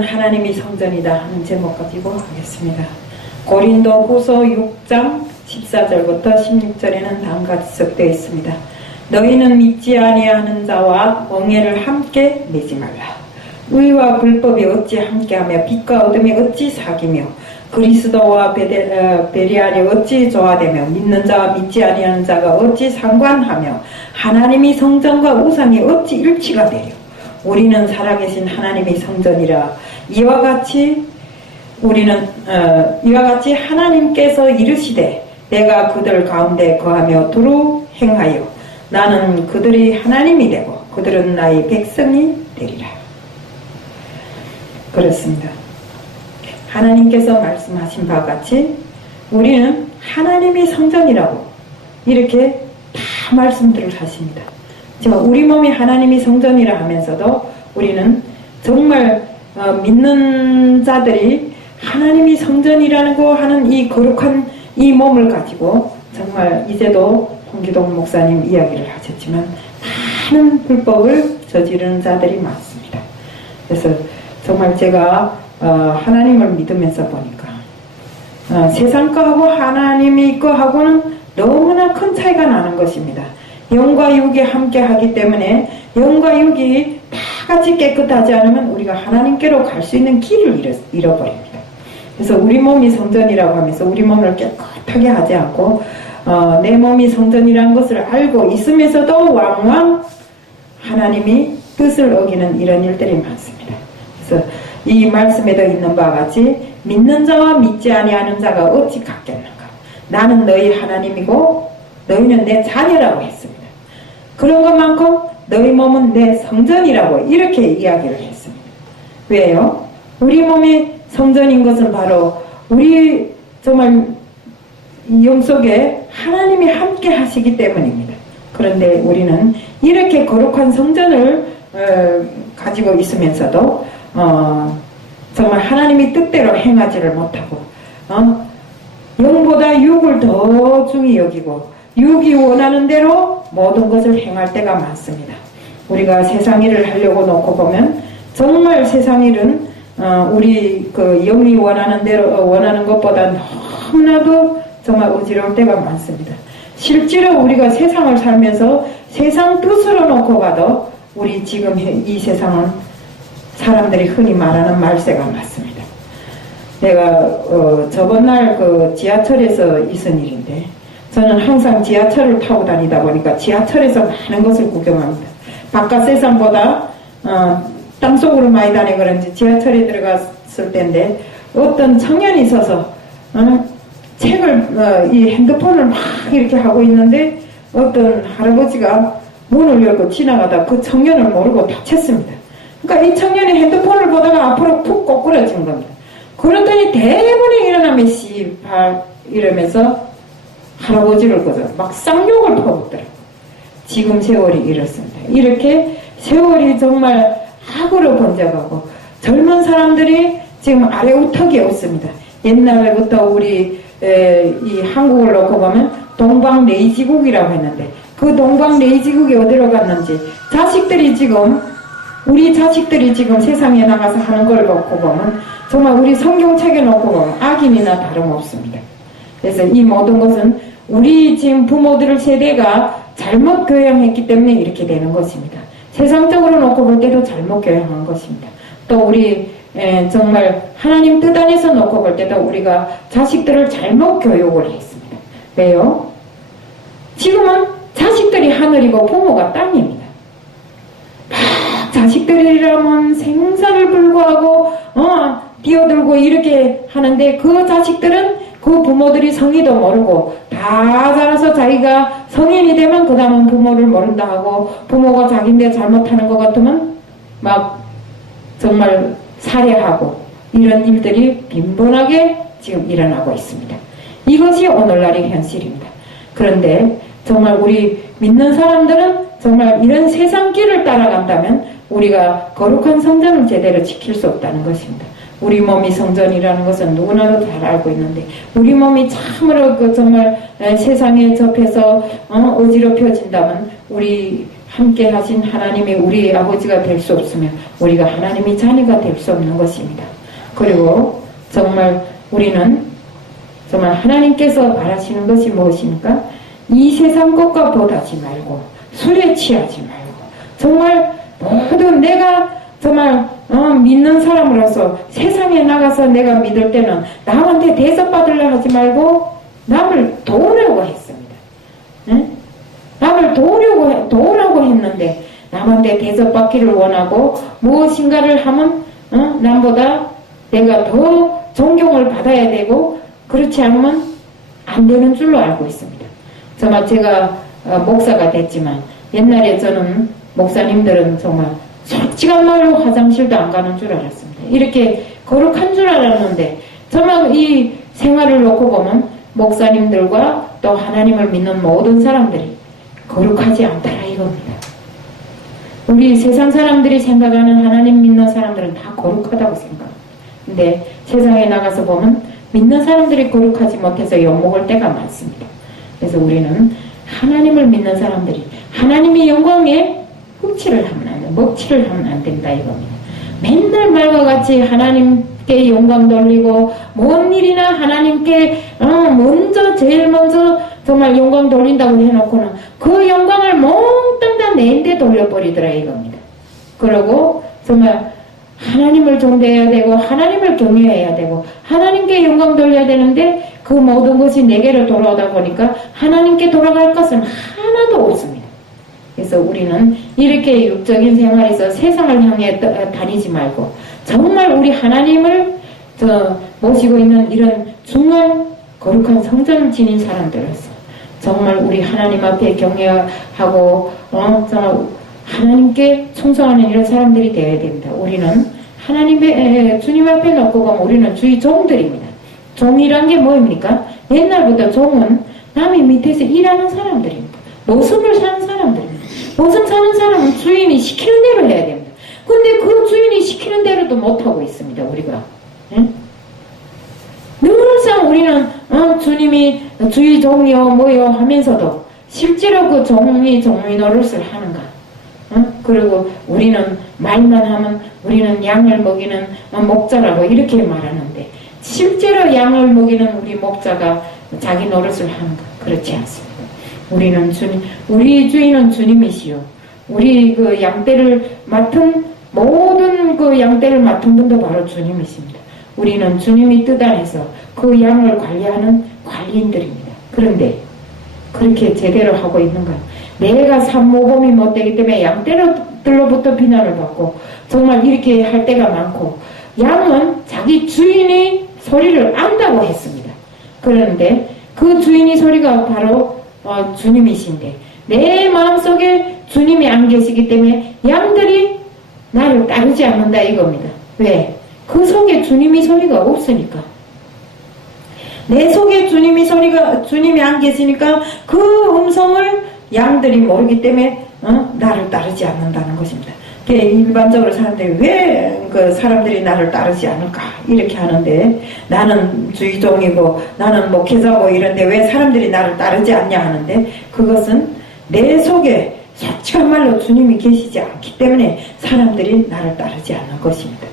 하나님이 성전이다 하는 제목 가지고 하겠습니다. 고린도 후서 6장 14절부터 16절에는 다음같이 적되어 있습니다. 너희는 믿지 아니하는 자와 멍에를 함께 내지 말라. 의와 불법이 어찌 함께하며 빛과 어둠이 어찌 사귀며 그리스도와 베리알이 어찌 조화되며 믿는 자와 믿지 아니하는 자가 어찌 상관하며 하나님이 성전과 우상이 어찌 일치가 되려. 우리는 살아계신 하나님의 성전이라. 이와 같이 하나님께서 이르시되 내가 그들 가운데 거하며 두루 행하여 나는 그들이 하나님이 되고 그들은 나의 백성이 되리라. 그렇습니다. 하나님께서 말씀하신 바와 같이 우리는 하나님의 성전이라고 이렇게 다 말씀들을 하십니다. 우리 몸이 하나님의 성전이라 하면서도 우리는 정말 믿는 자들이 하나님의 성전이라는 거 하는 이 거룩한 이 몸을 가지고 정말 이제도 홍기동 목사님 이야기를 하셨지만 많은 불법을 저지르는 자들이 많습니다. 그래서 정말 제가 하나님을 믿으면서 보니까 세상 거하고 하나님의 거하고는 너무나 큰 차이가 나는 것입니다. 영과 육이 함께 하기 때문에 영과 육이 다 같이 깨끗하지 않으면 우리가 하나님께로 갈 수 있는 길을 잃어버립니다. 그래서 우리 몸이 성전이라고 하면서 우리 몸을 깨끗하게 하지 않고 내 몸이 성전이라는 것을 알고 있으면서도 왕왕 하나님이 뜻을 어기는 이런 일들이 많습니다. 그래서 이 말씀에도 있는 바와 같이 믿는 자와 믿지 아니하는 자가 어찌 같겠는가. 나는 너희 하나님이고 너희는 내 자녀라고 했습니다. 그런 것만큼 너희 몸은 내 성전이라고 이렇게 이야기를 했습니다. 왜요? 우리 몸이 성전인 것은 바로 우리 정말 영 속에 하나님이 함께 하시기 때문입니다. 그런데 우리는 이렇게 거룩한 성전을 가지고 있으면서도 정말 하나님이 뜻대로 행하지를 못하고 영보다 육을 더 중히 여기고 육이 원하는 대로 모든 것을 행할 때가 많습니다. 우리가 세상 일을 하려고 놓고 보면 정말 세상 일은 우리 그 영이 원하는 대로 원하는 것보다 너무나도 정말 어지러울 때가 많습니다. 실제로 우리가 세상을 살면서 세상 뜻으로 놓고 봐도 우리 지금 이 세상은 사람들이 흔히 말하는 말세가 맞습니다. 내가 저번 날 그 지하철에서 있은 일인데 저는 항상 지하철을 타고 다니다 보니까 지하철에서 많은 것을 구경합니다. 바깥 세상보다 땅속으로 많이 다니고 그런지 지하철에 들어갔을 때인데 어떤 청년이 있어서 책을 이 핸드폰을 막 이렇게 하고 있는데 어떤 할아버지가 문을 열고 지나가다 그 청년을 모르고 다쳤습니다. 그러니까 이 청년이 핸드폰을 보다가 앞으로 푹 꼬꾸라진 겁니다. 그랬더니 대문이 일어나면 씨발 이러면서 할아버지를 거둬 막 쌍욕을 퍼붓더라고요. 지금 세월이 이렇습니다. 이렇게 세월이 정말 악으로 번져가고 젊은 사람들이 지금 아래 우턱이 없습니다. 옛날부터 우리 이 한국을 놓고 보면 동방레이지국이라고 했는데 그 동방레이지국이 어디로 갔는지 우리 자식들이 지금 세상에 나가서 하는 걸 놓고 보면 정말 우리 성경책에 놓고 보면 악인이나 다름없습니다. 그래서 이 모든 것은 우리 지금 부모들 세대가 잘못 교양했기 때문에 이렇게 되는 것입니다. 세상적으로 놓고 볼 때도 잘못 교양한 것입니다. 또 우리 정말 하나님 뜻 안에서 놓고 볼 때도 우리가 자식들을 잘못 교육을 했습니다. 왜요? 지금은 자식들이 하늘이고 부모가 땅입니다. 자식들이라면 생사를 불구하고 뛰어들고 이렇게 하는데 그 자식들은 그 부모들이 성의도 모르고 다 자라서 자기가 성인이 되면 그 다음은 부모를 모른다 하고 부모가 자기인데 잘못하는 것 같으면 막 정말 살해하고 이런 일들이 빈번하게 지금 일어나고 있습니다. 이것이 오늘날의 현실입니다. 그런데 정말 우리 믿는 사람들은 정말 이런 세상 길을 따라간다면 우리가 거룩한 성전을 제대로 지킬 수 없다는 것입니다. 우리 몸이 성전이라는 것은 누구나도 잘 알고 있는데 우리 몸이 참으로 정말 세상에 접해서 어지럽혀진다면 우리 함께 하신 하나님이 우리 아버지가 될 수 없으면 우리가 하나님의 자녀가 될 수 없는 것입니다. 그리고 정말 우리는 정말 하나님께서 바라시는 것이 무엇입니까? 이 세상 것과 보다지 말고 술에 취하지 말고 정말 모든 내가 정말 믿는 사람으로서 세상에 나가서 내가 믿을 때는 남한테 대접받으려 하지 말고 남을 도우려고 했습니다. 응? 남을 도우려고 했는데 남한테 대접받기를 원하고 무엇인가를 하면 남보다 내가 더 존경을 받아야 되고 그렇지 않으면 안 되는 줄로 알고 있습니다. 정말 제가 목사가 됐지만 옛날에 저는 목사님들은 정말 솔직한 말로 화장실도 안 가는 줄 알았습니다. 이렇게 거룩한 줄 알았는데 정말 이 생활을 놓고 보면 목사님들과 또 하나님을 믿는 모든 사람들이 거룩하지 않더라 이겁니다. 우리 세상 사람들이 생각하는 하나님 믿는 사람들은 다 거룩하다고 생각합니다. 근데 세상에 나가서 보면 믿는 사람들이 거룩하지 못해서 욕먹을 때가 많습니다. 그래서 우리는 하나님을 믿는 사람들이 하나님의 영광에 먹칠을 하면 안 된다 이겁니다. 맨날 말과 같이 하나님께 영광 돌리고 뭔 일이나 하나님께 제일 먼저 정말 영광 돌린다고 해놓고는 그 영광을 몽땅 다 내인데 돌려버리더라 이겁니다. 그러고 정말 하나님을 존대해야 되고 하나님을 경외해야 되고 하나님께 영광 돌려야 되는데 그 모든 것이 내게로 돌아오다 보니까 하나님께 돌아갈 것은 하나도 없습니다. 그래서 우리는 이렇게 육적인 생활에서 세상을 향해 다니지 말고 정말 우리 하나님을 모시고 있는 이런 중요한 거룩한 성전을 지닌 사람들로서 정말 우리 하나님 앞에 경외하고 정말 하나님께 충성하는 이런 사람들이 되어야 됩니다. 우리는 주님 앞에 놓고 보면 우리는 주의 종들입니다. 종이란 게 뭐입니까? 옛날부터 종은 남의 밑에서 일하는 사람들입니다. 모습을 사는 사람들입니다. 모습 사는 사람은 주인이 시키는 대로 해야 됩니다. 근데 그 주인이 시키는 대로도 못하고 있습니다. 우리가. 응? 늘상 우리는 주님이 주의 종이요 뭐요 하면서도 실제로 그 종이 노릇을 하는가? 그리고 우리는 말만 하면 우리는 양을 먹이는 목자라고 이렇게 말하는데 실제로 양을 먹이는 우리 목자가 자기 노릇을 하는가? 그렇지 않습니다. 우리 주인은 주님이시요. 우리 그 양떼를 맡은 모든 그 양떼를 맡은 분도 바로 주님이십니다. 우리는 주님이 뜻 안에서 그 양을 관리하는 관리인들입니다. 그런데 그렇게 제대로 하고 있는가? 내가 산모범이 못되기 때문에 양떼들로부터 비난을 받고 정말 이렇게 할 때가 많고 양은 자기 주인이 소리를 안다고 했습니다. 그런데 그 주인이 소리가 바로 주님이신데 내 마음속에 주님이 안 계시기 때문에 양들이 나를 따르지 않는다 이겁니다. 왜? 그 속에 주님이 소리가 없으니까. 내 속에 주님이 안 계시니까 그 음성을 양들이 모르기 때문에 나를 따르지 않는다는 것입니다. 일반적으로 사람들이 왜 그 사람들이 나를 따르지 않을까 이렇게 하는데 나는 주의종이고 나는 목회자고 이런데 왜 사람들이 나를 따르지 않냐 하는데 그것은 내 속에 솔직한 말로 주님이 계시지 않기 때문에 사람들이 나를 따르지 않는 것입니다.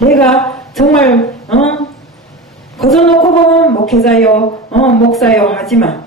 내가 정말 거저놓고 보면 목회자요 목사요 하지만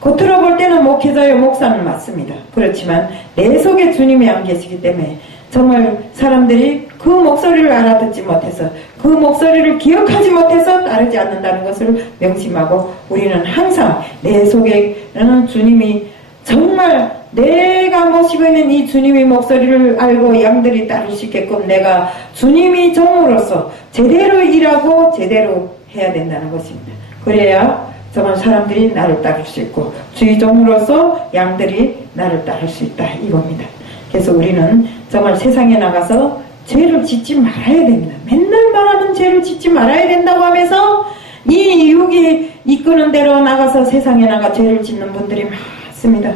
겉으로 볼 때는 목회자요 목사는 맞습니다. 그렇지만 내 속에 주님이 안 계시기 때문에 정말 사람들이 그 목소리를 알아듣지 못해서 그 목소리를 기억하지 못해서 따르지 않는다는 것을 명심하고 우리는 항상 내 속에 주님이 정말 내가 모시고 있는 이 주님의 목소리를 알고 양들이 따를 수 있게끔 내가 주님이 종으로서 제대로 일하고 제대로 해야 된다는 것입니다. 그래야 정말 사람들이 나를 따를 수 있고 주의 종으로서 양들이 나를 따를 수 있다 이겁니다. 그래서 우리는 정말 세상에 나가서 죄를 짓지 말아야 됩니다. 맨날 말하는 죄를 짓지 말아야 된다고 하면서 이 육이 이끄는 대로 나가서 세상에 나가 죄를 짓는 분들이 많습니다.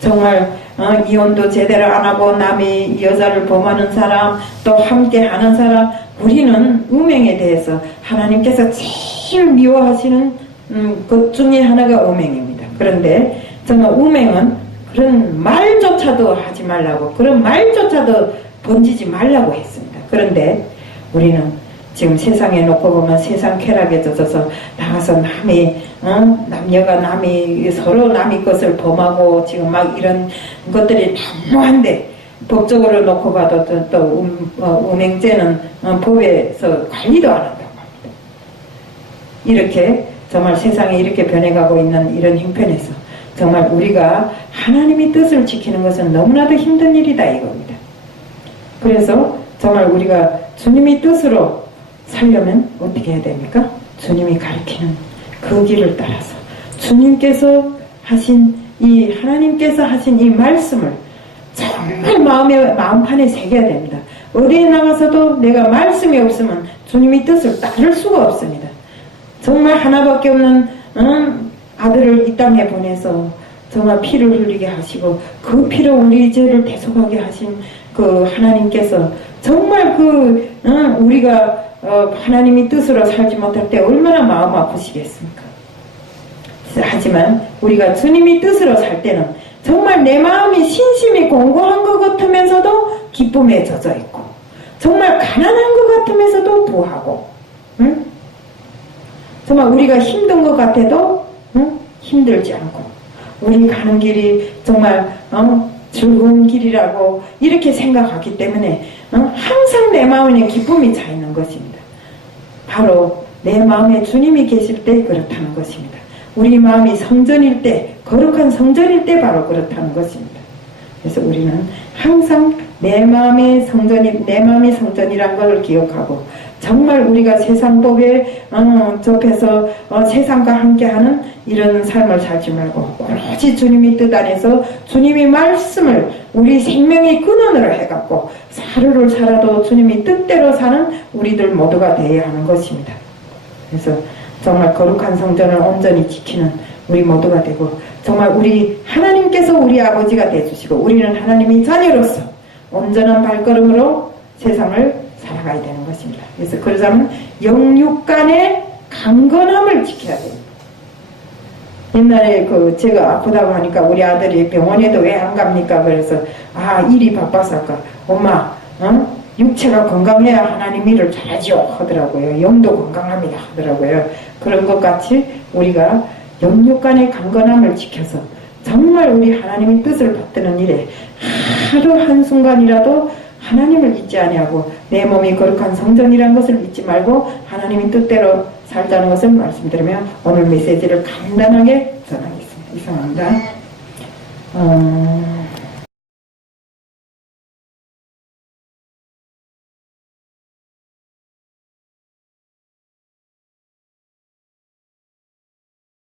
정말 이혼도 제대로 안 하고 남의 여자를 범하는 사람 또 함께 하는 사람 우리는 음행에 대해서 하나님께서 제일 미워하시는 것 중에 하나가 음행입니다. 그런데 정말 음행은 그런 말조차도 하지 말라고, 그런 말조차도 번지지 말라고 했습니다. 그런데 우리는 지금 세상에 놓고 보면 세상 쾌락에 젖어서 나가서 남녀가 남이 서로 남의 것을 범하고 지금 막 이런 것들이 너무한데, 법적으로 놓고 봐도 또 음행죄는 법에서 관리도 안 한다고 합니다. 이렇게 정말 세상이 이렇게 변해가고 있는 이런 형편에서 정말 우리가 하나님의 뜻을 지키는 것은 너무나도 힘든 일이다 이겁니다. 그래서 정말 우리가 주님의 뜻으로 살려면 어떻게 해야 됩니까? 주님이 가르치는 그 길을 따라서 주님께서 하신 하나님께서 하신 이 말씀을 정말 마음판에 새겨야 됩니다. 어디에 나가서도 내가 말씀이 없으면 주님의 뜻을 따를 수가 없습니다. 정말 하나밖에 없는 아들을 이 땅에 보내서 정말 피를 흘리게 하시고 그 피로 우리 죄를 대속하게 하신 그 하나님께서 정말 우리가 하나님의 뜻으로 살지 못할 때 얼마나 마음 아프시겠습니까? 하지만 우리가 주님의 뜻으로 살 때는 정말 내 마음이 신심이 공고한 것 같으면서도 기쁨에 젖어 있고, 정말 가난한 것 같으면서도 부하고, 정말 우리가 힘든 것 같아도 힘들지 않고, 우리 가는 길이 정말 즐거운 길이라고 이렇게 생각하기 때문에 항상 내 마음에 기쁨이 차 있는 것입니다. 바로 내 마음에 주님이 계실 때 그렇다는 것입니다. 우리 마음이 성전일 때, 거룩한 성전일 때 바로 그렇다는 것입니다. 그래서 우리는 항상 내 마음이 성전이란 것을 기억하고, 정말 우리가 세상 법에 접해서 세상과 함께하는 이런 삶을 살지 말고 오로지 주님의 뜻 안에서 주님의 말씀을 우리 생명의 근원으로 해갖고 하루를 살아도 주님의 뜻대로 사는 우리들 모두가 되어야 하는 것입니다. 그래서 정말 거룩한 성전을 온전히 지키는 우리 모두가 되고, 정말 우리 하나님께서 우리 아버지가 되어주시고 우리는 하나님의 자녀로서 온전한 발걸음으로 세상을 살아가야 되는 것입니다. 그래서 그러자면 영육간의 강건함을 지켜야 됩니다. 옛날에 제가 아프다고 하니까 우리 아들이 병원에도 왜 안 갑니까? 그래서 일이 바빠서 할까? 엄마 육체가 건강해야 하나님 일을 잘하죠 하더라고요. 영도 건강합니다 하더라고요. 그런 것 같이 우리가 영육간의 강건함을 지켜서 정말 우리 하나님의 뜻을 받드는 일에 하루 한순간이라도 하나님을 잊지 아니하고 내 몸이 거룩한 성전이라는 것을 잊지 말고 하나님의 뜻대로 살자는 것을 말씀드리며 오늘 메시지를 간단하게 전하겠습니다. 이상합니다.